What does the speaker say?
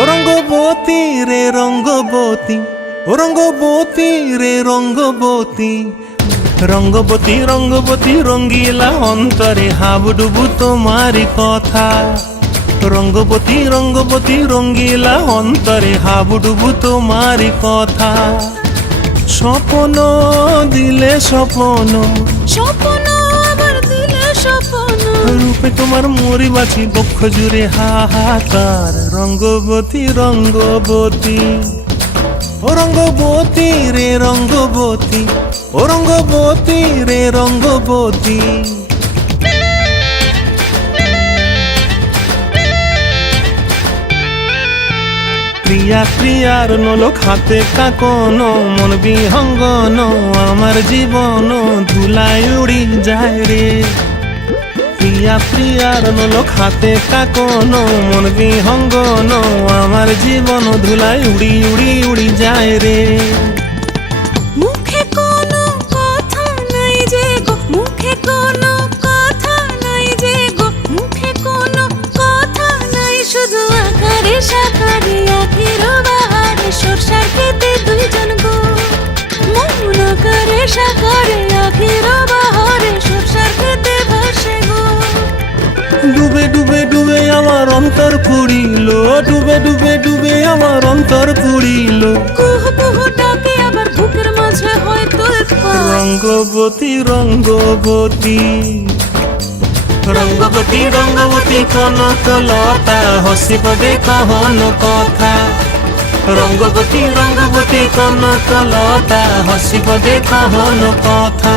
ও রঙ্গবতী রে রঙ্গবতী, ও রঙ্গবতী রে রঙ্গবতী, রঙ্গবতী রঙ্গবতী রঙ্গিলা অন্তরে হাবুডুবু তোমারি কথা। রঙ্গবতী রঙ্গবতী রঙ্গিলা অন্তরে হাবুডুবু তোমারি কথা। স্বপ্ন দিলে স্বপ্ন, স্বপ্ন আবার দিলে স্বপ্ন, রূপে তোমার মরি বাছি বক্ষ জুড়ে হাহাকার। রঙ্গবতী রঙ্গবতী, ও রঙ্গবতী রে রঙ্গবতী, ও রঙ্গবতী রে রঙ্গবতী। প্রিয়া প্রিয়ার নলোক হাতে কাকন, মন বিহঙ্গন আমার জীবন ধুলায় উড়ি যায় রে। প্রিয়া প্রিয়ার নলোক হাতে কাকন, মন বিহঙ্গন আমার জীবন ধুলায় উড়ি উড়ি উড়ি যায় রে। মুখে কোনো কথা নাই যে গো, মুখে কোনো কথা নাই যে গো, মুখে কোনো কথা নাই, শুধু আকারে সাকারে আখের বাহারে সরষার খেতে দুইজন গো। মন আকারে সাকারে আখের বাহারে সরষার খেতে ভাসে গো। ডুবে ডুবে ডুবে আমার অন্তর পুড়িল, ডুবে ডুবে ডুবে আমার অন্তর পুড়িল। কুহু কুহু ডাকে আবার বুকের মাঝে হয় তোলপাড়। রঙ্গবতী রঙ্গবতী, রঙ্গবতী রঙ্গবতী কনকলতা হসিব দেখহন কথা। রঙ্গবতী রঙ্গবতী কনকলতা হসিব দেখহন কথা।